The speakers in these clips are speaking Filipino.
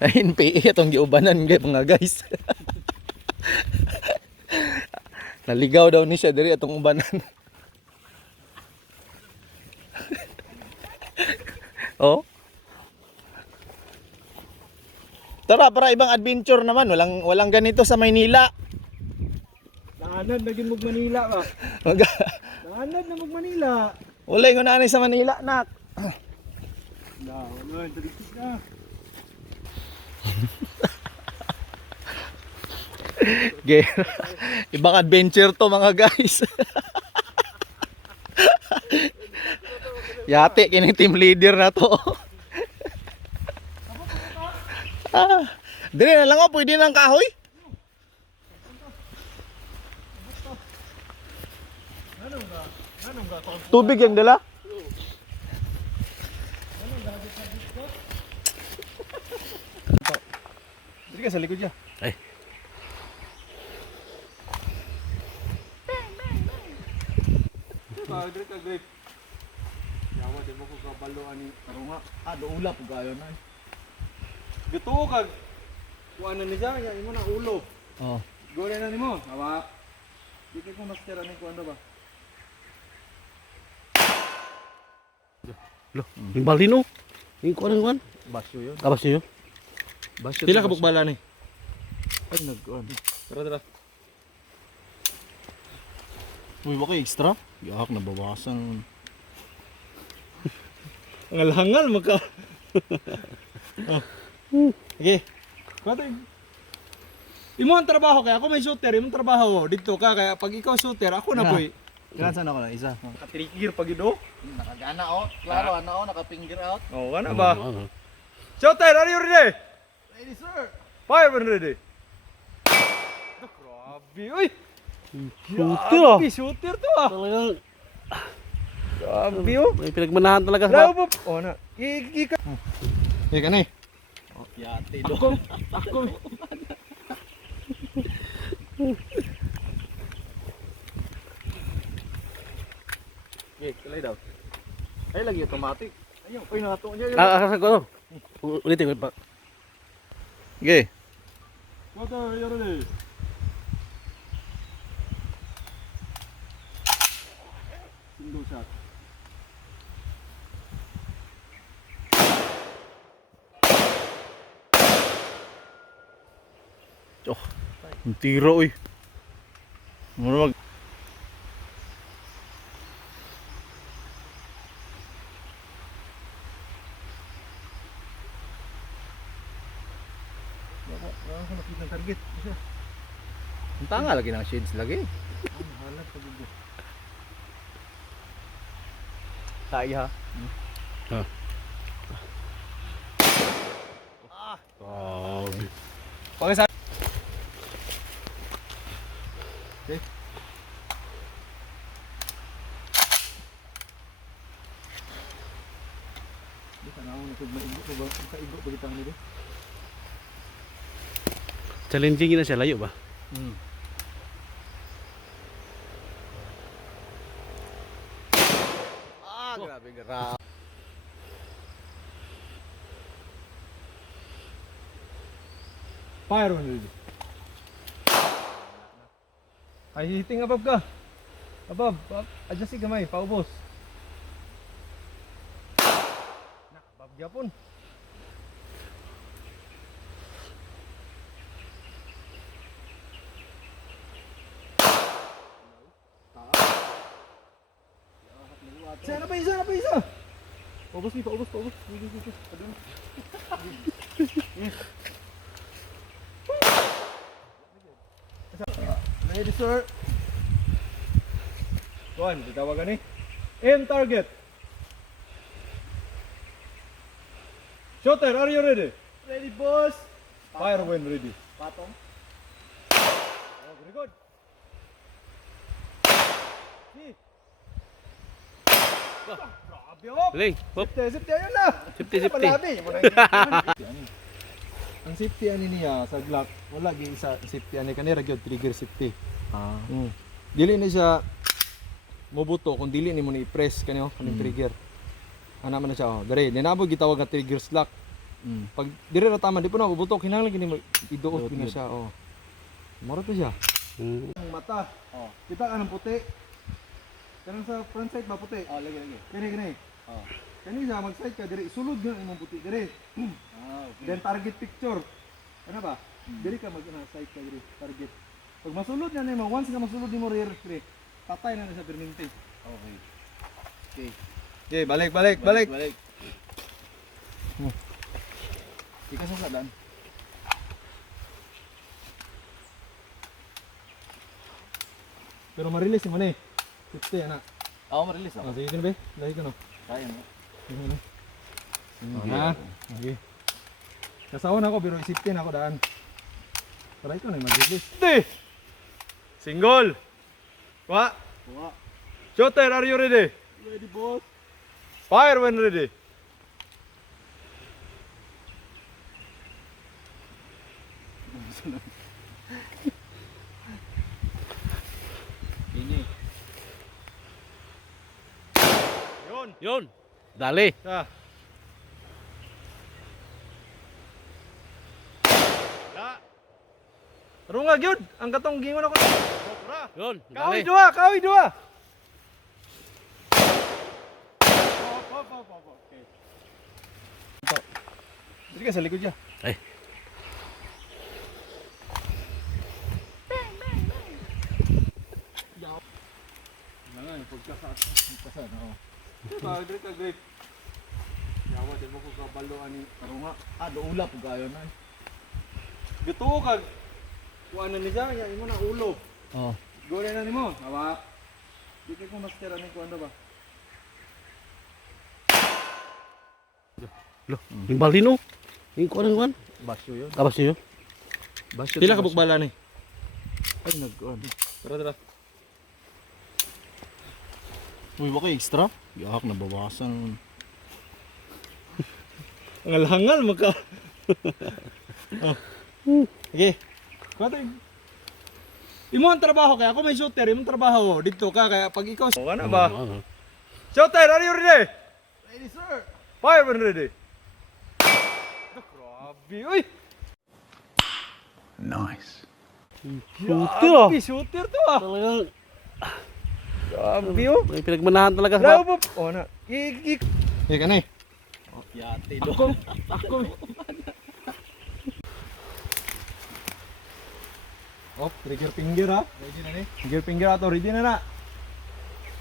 NPA itong giubanan mga guys. Naligaw daw ni siya diri atong ubanan. Oh. Tara para ibang adventure naman, walang ganito sa Maynila. Naanad na gin mag Manila ba? Naanad na mag Manila. Wala yung nanay sa Manila, nak. Wala, dito na. Okay. Ibang adventure to mga guys. Yate kining team leader na to. Dire na lang oh, pwede nang kahoy. Tubig yang dala. Dire ka sa likod niya. Ay. Dire ka great. Yawa di mo ko kabalo ani karunga. Do ulap gayon na. Dito kag kuan na niya, ya imo na ulo. Oh. Gore na nimo. Hawa. Dito ko master ani kuan ba? Loh, yung balino. Yung kuan. Basyo yun. Abas niyo. Basyo. Pila ka bukbala ni? Ay nag-on. Tara. Uy, baka extra? Yak, nabawasan. Hangal maka. Okay. Kato. Imo ang trabaho kaya ako may shooter, imong trabaho dito ka kaya pag ikaw shooter ako na boy. Kailan ako na isa? Naka-trigger pag ido. Nakagana oh. Klaro, ano oh, naka-finger out. Oh, ano ba? Shooter, are you ready? Ready, sir. Fire when ready. Grabe, uy. Shooter ah. Shooter to ah. Talagang Grabe oh. may pinagmanahan talaga sa Bravo. Oh na. Kika. Ika na eh. Yate do. Ako. Okay, kalay daw. Ay, lagi automatic. Ayun, uy, nakato niya. Ah, ko. Ulitin ko pa. Okay. Water, are you ready? Single shot. Oh, ang tiro uy. Mura mag... Wala ko nakita ng target. Isa. Ang tanga lagi ng shades lagi. Halap pag ito. Tayo ha. Grabe. Pakisa. Okay. Di ka na ako nagmaigo ko ba? Kaigo ba kita nito? Challenging na siya, layo ba? Grabe, grabe. Fire when ready. Ay, hitting above ka. Above. Adjust si gamay, paubos. Above gyapon. Sana pa isa. Paubos ni, paubos. Adun. Ready, sir. Kuan, titawagan ni. Aim target. Shooter, are you ready? Ready, boss. Fire when ready. Patong. Oh, very good. See. Grabe oh. Galing. Hop. Safety, ayun na. Safety. Malabi. Ang safety ani niya sa Glock, wala gyud isa safety ani kanira gyud trigger safety. Dili na siya mobuto kung dili nimo ni i-press kaniyo kaning trigger. Ana man na siya oh. Dere, dinabo gitawag nga trigger lock. Pag dire ra tama, di po na bubutok hinanglan gini iduot gini siya, oh. Maro to siya. Ang mata. Oh. Kita ka ng puti. Kanang sa front side ba puti? Oh, lagi. Kani. Oh. Kani siya mag-side ka dire, sulod gyud imong puti dire. Ah, okay. Then target picture. Ano ba? Dire ka mag-side ka dire, target. Pag masulod na nimo, once nga masulod nimo rear pre, patay na sa permanente. Okay. Okay. Okay, balik. Balik. Ika sa sadan. Pero ma-release mo na eh. 50 ana. Ako ma-release Ah, ako. sige na be. Dali ko no. Kaya mo. Sige na. Ha? Okay. Kasawa na ako pero isipin ako daan. Try ko na mag-release. Single. Wa. Kuha. Shooter, are you ready? Ready, boss. Fire when ready. Ini. Yun. Dali. Ta. Da. Runga gyud ang katong gingon ako. Sobra. Yun. Kawi Dali. dua, kawi dua. Okay. Dili ka sa likod niya. Ay. Nangan pagkasa no. Ba dili ka grip. Yawa din mo ko kabalo ani runga. Doula po kayo na. Gituo kag kuan na niya, ya imo na ulo. Oh. Gore na nimo, hawa. Di ko master ani kuan ba. Lo, yung balino. Yung kuan. Basyo yun. Kabas niyo. Basyo. Pila ka bukbala ni? Ay, nag-on. Tara. Uy, baka extra? Yak, nabawasan. Hangal maka. Oh. Okay. Kuwate. Imo ang trabaho kaya ako may shooter, imong trabaho dito ka kaya pag ikaw ano ba? Shooter, are you ready? Ready, sir. Fire when ready. Grabe, uy. Nice. Shooter ah. Shooter to ah. Talagang Grabe oh. may pinagmanahan talaga sa Bravo. Oh na. Ik. Eh kanay. Yate Ako. Oh, trigger finger ha. Ready na ni? Trigger finger ato, ready na na.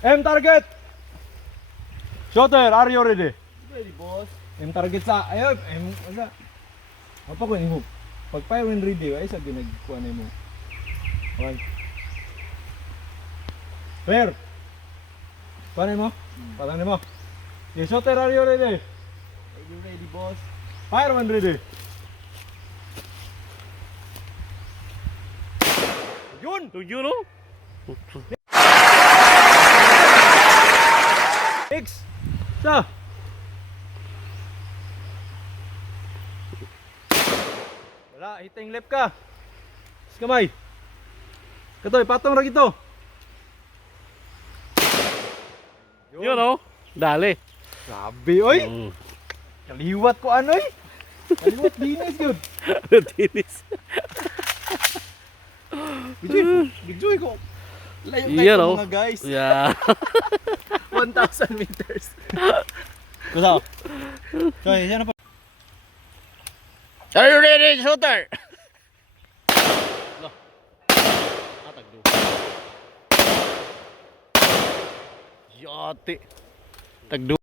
M target. Shooter, are you ready? Ready, boss. M target sa. Ayun, M asa. Apa ko ni hook? Pag fire when ready, ay sabi nagkuha na mo. Okay. Fair. Paano mo? Paano mo? Okay, shooter, are you ready? Ready, boss. Fire when ready. Yun! Yun oh. X! Sa! Wala, hitting left ka. Kamay. Katoy, patong ra gito. Yun oh. Dali. Grabe, oy! Mm. Kaliwat ko ano eh. Kaliwat dinis yun. Tinis. Gidjoy ko. Layo Yan tayo oh. mga guys. Yeah. 1,000 meters. Kusa. Choy, yan na pa. Are you ready, shooter? Tagdo. Yate. Tagdo.